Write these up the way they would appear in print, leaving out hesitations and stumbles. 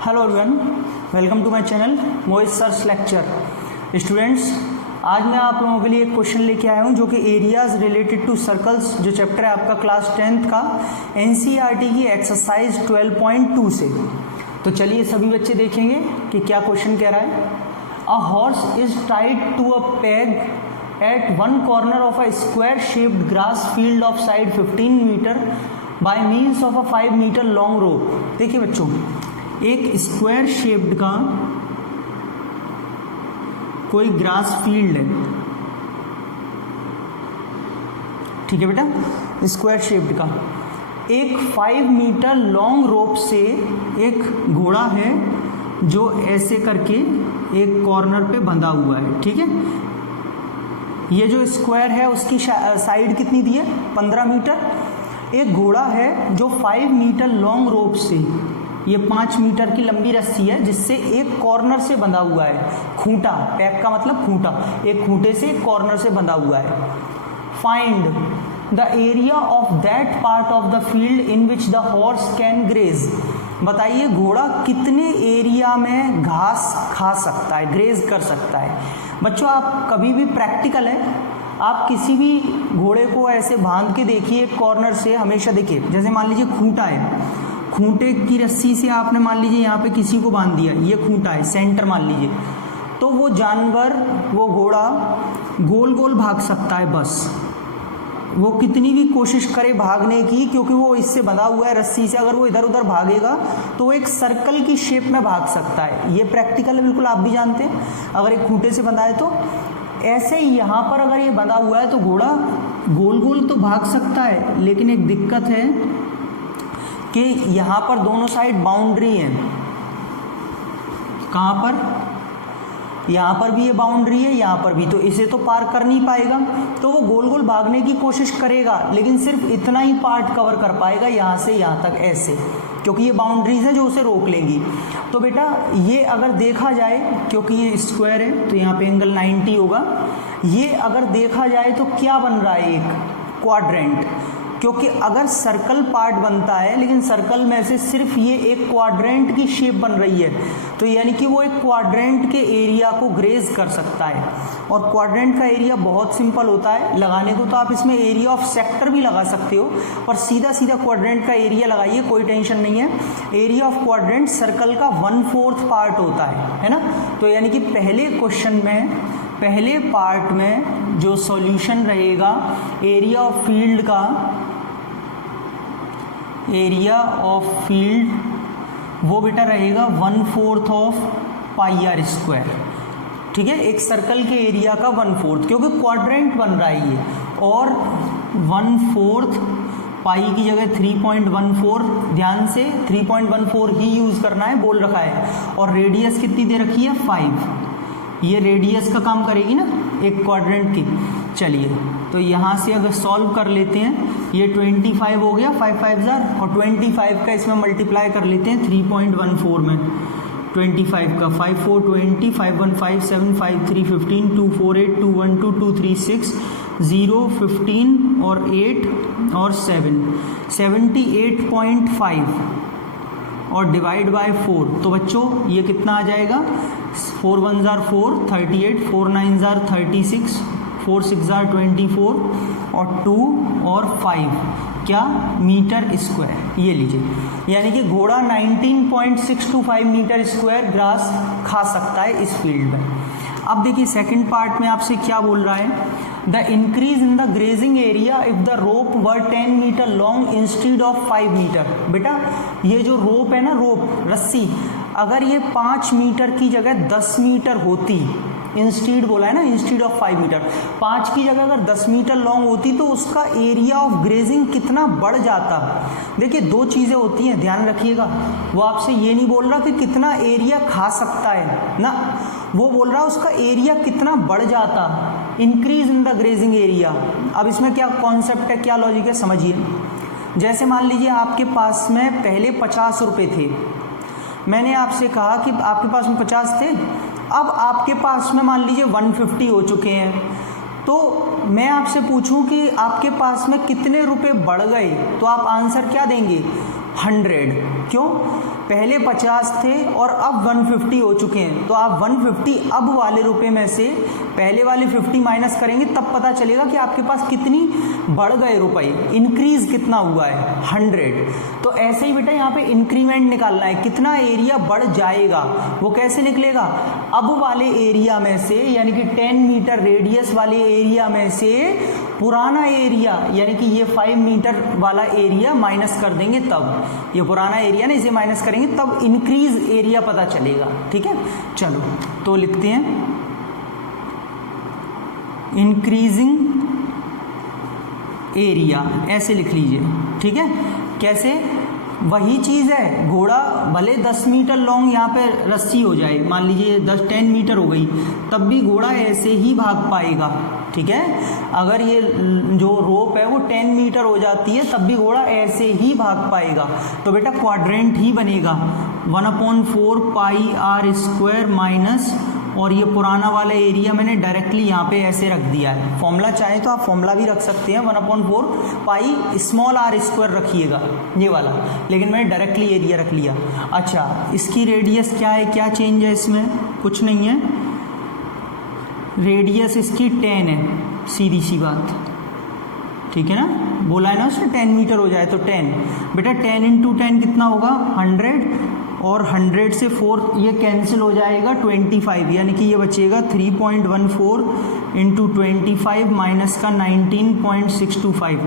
Hello everyone, welcome to my channel Mohit sir's lecture. Students, आज मैं आप लोगों के लिए एक क्वेश्चन लेके आया हूँ जो कि एरियाज रिलेटेड टू सर्कल्स जो चैप्टर है आपका क्लास 10th का एनसीईआरटी की एक्सरसाइज 12.2 से। तो चलिए सभी बच्चे देखेंगे कि क्या क्वेश्चन कह रहा है। A horse is tied to a peg at one corner of a square shaped grass field of side 15 metre by means of a 5 metre long rope. देखिए बच्चों, एक स्क्वायर शेप्ड का कोई ग्रास फील्ड है, ठीक है बेटा, स्क्वायर शेप्ड का एक 5 मीटर लॉन्ग रोप से एक घोड़ा है जो ऐसे करके एक कॉर्नर पे बंधा हुआ है। ठीक है, ये जो स्क्वायर है उसकी साइड कितनी दी है? 15 मीटर। एक घोड़ा है जो 5 मीटर लॉन्ग रोप से, ये 5 मीटर की लंबी रस्सी है जिससे एक कॉर्नर से बंधा हुआ है। खूंटा, पैक का मतलब खूंटा, एक खूंटे से एक कॉर्नर से बंधा हुआ है। Find the area of that part of the field in which the horse can graze. बताइए घोड़ा कितने एरिया में घास खा सकता है, ग्रेज कर सकता है। बच्चों, आप कभी भी प्रैक्टिकल है, आप किसी भी घोड़े को ऐसे बांध के देखिए एक कॉर्नर से। हमेशा देखिए, जैसे मान लीजिए खूंटा है, खूंटे की रस्सी से आपने मान लीजिए यहाँ पे किसी को बांध दिया, ये खूंटा है, सेंटर मान लीजिए, तो वो जानवर, वो घोड़ा गोल गोल भाग सकता है। बस वो कितनी भी कोशिश करे भागने की, क्योंकि वो इससे बंधा हुआ है रस्सी से, अगर वो इधर उधर भागेगा तो वो एक सर्कल की शेप में भाग सकता है। ये प्रैक्टिकल है, बिल्कुल आप भी जानते हैं। अगर एक खूंटे से बंधा है तो ऐसे ही यहाँ पर अगर ये बंधा हुआ है तो घोड़ा गोल गोल तो भाग सकता है, लेकिन एक दिक्कत है कि यहाँ पर दोनों साइड बाउंड्री है। कहाँ पर? यहाँ पर भी ये बाउंड्री है, यहाँ पर भी, तो इसे तो पार कर नहीं पाएगा। तो वो गोल गोल भागने की कोशिश करेगा, लेकिन सिर्फ इतना ही पार्ट कवर कर पाएगा, यहाँ से यहाँ तक ऐसे, क्योंकि ये बाउंड्रीज है जो उसे रोक लेंगी। तो बेटा ये अगर देखा जाए, क्योंकि ये स्क्वायर है तो यहाँ पे एंगल 90 होगा। ये अगर देखा जाए तो क्या बन रहा है? एक क्वाड्रेंट, क्योंकि अगर सर्कल पार्ट बनता है लेकिन सर्कल में से सिर्फ ये एक क्वाड्रेंट की शेप बन रही है, तो यानी कि वो एक क्वाड्रेंट के एरिया को ग्रेज कर सकता है। और क्वाड्रेंट का एरिया बहुत सिंपल होता है लगाने को, तो आप इसमें एरिया ऑफ सेक्टर भी लगा सकते हो, पर सीधा सीधा क्वाड्रेंट का एरिया लगाइए, कोई टेंशन नहीं है। एरिया ऑफ क्वाड्रेंट सर्कल का 1/4 पार्ट होता है ना। तो यानी कि पहले क्वेश्चन में, पहले पार्ट में जो सॉल्यूशन रहेगा एरिया ऑफ फील्ड का, एरिया ऑफ फील्ड वो बेटा रहेगा 1/4 ऑफ पाई आर स्क्वायर। ठीक है, एक सर्कल के एरिया का 1/4, क्योंकि क्वाड्रेंट बन रहा है ये, और 1/4 पाई की जगह 3.14, ध्यान से 3.14 ही यूज करना है, बोल रखा है। और रेडियस कितनी दे रखी है? 5। ये रेडियस का काम करेगी ना एक क्वाड्रेंट की। चलिए, तो यहाँ से अगर सॉल्व कर लेते हैं, ये 25 हो गया, 5 5 जार, और 25 का इसमें मल्टीप्लाई कर लेते हैं 3.14 में। 25 का 5 4 20, 5 1 5 7 5 3 15, 2 4 8 2 1 2 2 3 6 0 15 और 8 और 7 78.5 और डिवाइड बाय 4। तो बच्चों ये कितना आ जाएगा? 4 1 जार 4, 38, 4 9 जार 36, 4 6 जार 24 और 2 और 5 क्या? Metre square. ये लीजिए, यानी कि घोड़ा 19.625 मीटर स्क्वायर ग्रास खा सकता है इस फील्ड में। अब देखिए सेकंड पार्ट में आपसे क्या बोल रहा है? The increase in the grazing area if the rope were 10 metre long instead of 5 metre. बेटा ये जो रोप है ना, रोप रस्सी, अगर ये 5 मीटर की जगह 10 मीटर होती, इंस्टीड बोला है ना, इंस्टीड ऑफ 5 मीटर, 5 की जगह अगर 10 मीटर लॉन्ग होती तो उसका एरिया ऑफ ग्रेजिंग कितना बढ़ जाता। देखिए दो चीज़ें होती हैं, ध्यान रखिएगा। वो आपसे ये नहीं बोल रहा कि कितना एरिया खा सकता है ना, वो बोल रहा है उसका एरिया कितना बढ़ जाता, increase in the grazing area. अब इसमें क्या कॉन्सेप्ट है, क्या लॉजिक है, समझिए। जैसे मान लीजिए आपके पास में पहले 50 रुपये थे, मैंने आपसे कहा कि आपके पास में 50 थे, अब आपके पास में मान लीजिए 150 हो चुके हैं, तो मैं आपसे पूछूं कि आपके पास में कितने रुपए बढ़ गए, तो आप आंसर क्या देंगे? 100। क्यों? पहले 50 थे और अब 150 हो चुके हैं, तो आप 150 अब वाले रुपए में से पहले वाले 50 माइनस करेंगे, तब पता चलेगा कि आपके पास कितनी बढ़ गए रुपए, इंक्रीज कितना हुआ है, 100। तो ऐसे ही बेटा यहाँ पे इंक्रीमेंट निकालना है, कितना एरिया बढ़ जाएगा, वो कैसे निकलेगा, अब वाले एरिया में से यानी कि 10 मीटर रेडियस वाले एरिया में से पुराना एरिया यानी कि ये 5 मीटर वाला एरिया माइनस कर देंगे, तब ये पुराना एरिया ना इसे माइनस करेंगे तब इंक्रीज एरिया पता चलेगा। ठीक है, चलो तो लिखते हैं इंक्रीजिंग एरिया, ऐसे लिख लीजिए। ठीक है, कैसे, वही चीज़ है, घोड़ा भले 10 मीटर लॉन्ग यहाँ पे रस्सी हो जाए, मान लीजिए 10 मीटर हो गई, तब भी घोड़ा ऐसे ही भाग पाएगा। ठीक है, अगर ये जो रोप है वो 10 मीटर हो जाती है तब भी घोड़ा ऐसे ही भाग पाएगा। तो बेटा क्वाड्रेंट ही बनेगा 1/4 पाई आर स्क्वायर माइनस, और ये पुराना वाला एरिया मैंने डायरेक्टली यहाँ पे ऐसे रख दिया है। फॉर्मूला चाहे तो आप फॉर्मूला भी रख सकते हैं, 1/4 पाई स्मॉल आर स्क्वायर रखिएगा ये वाला, लेकिन मैंने डायरेक्टली एरिया रख लिया। अच्छा, इसकी रेडियस क्या है, क्या चेंज है इसमें, कुछ नहीं है, रेडियस इसकी 10 है, सीधी सी बात। ठीक है ना, बोला है ना उसने 10 मीटर हो जाए तो 10, बेटा 10 × 10 कितना होगा, 100, और 100 से 4 ये कैंसिल हो जाएगा, 25, यानी कि ये बचेगा 3.14 × 25 माइनस का 19.625,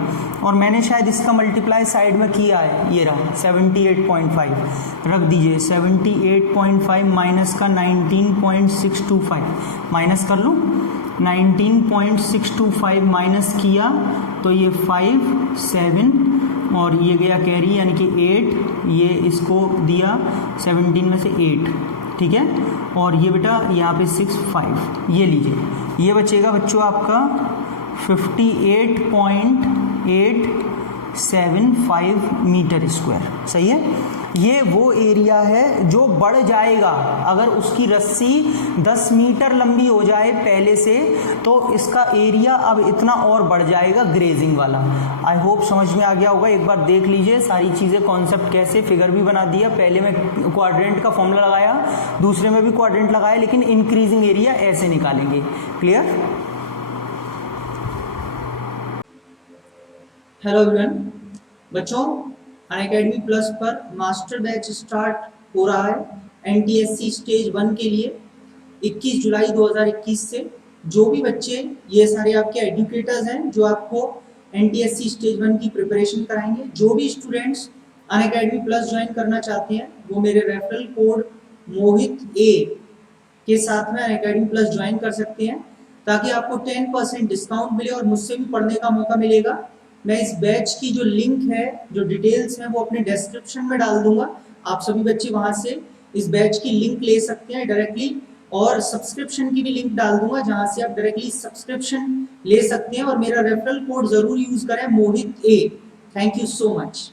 और मैंने शायद इसका मल्टीप्लाई साइड में किया है, ये रहा 78.5, रख दीजिए 78.5 माइनस का 19.625, माइनस कर लूँ, 19.625 माइनस किया तो ये 5, 7 और ये गया कैरी यानी कि 8, ये इसको दिया 17 में से 8। ठीक है, और ये बेटा यहाँ पे 6, 5, ये लीजिए, ये बचेगा बच्चों आपका 58.875 मीटर स्क्वायर। सही है, ये वो एरिया है जो बढ़ जाएगा, अगर उसकी रस्सी 10 मीटर लंबी हो जाए पहले से तो इसका एरिया अब इतना और बढ़ जाएगा, ग्रेजिंग वाला। आई होप समझ में आ गया होगा, एक बार देख लीजिए सारी चीज़ें, कॉन्सेप्ट कैसे, फिगर भी बना दिया, पहले में क्वाड्रेंट का फॉर्मूला लगाया, दूसरे में भी क्वाड्रेंट लगाया, लेकिन इंक्रीजिंग एरिया ऐसे निकालेंगे। क्लियर? हेलो एवरीवन, बच्चों अनअकैडमी प्लस पर मास्टर बैच स्टार्ट हो रहा है एनटीएससी स्टेज 1 के लिए 21 जुलाई 2021 से। जो भी बच्चे, ये सारे आपके एजुकेटर्स हैं जो आपको एनटीएससी स्टेज 1 की प्रिपरेशन कराएंगे। जो भी स्टूडेंट्स अनअकैडमी प्लस ज्वाइन करना चाहते हैं वो मेरे रेफरल कोड मोहित ए के साथ में अनअकैडमी प्लस ज्वाइन कर सकते हैं, ताकि आपको 10% डिस्काउंट मिले और मुझसे भी पढ़ने का मौका मिलेगा। मैं इस बैच की जो लिंक है, जो डिटेल्स हैं, वो अपने डिस्क्रिप्शन में डाल दूंगा, आप सभी बच्चे वहां से इस बैच की लिंक ले सकते हैं डायरेक्टली, और सब्सक्रिप्शन की भी लिंक डाल दूंगा जहां से आप डायरेक्टली सब्सक्रिप्शन ले सकते हैं। और मेरा रेफरल कोड जरूर यूज करें, Mohit A. Thank you so much.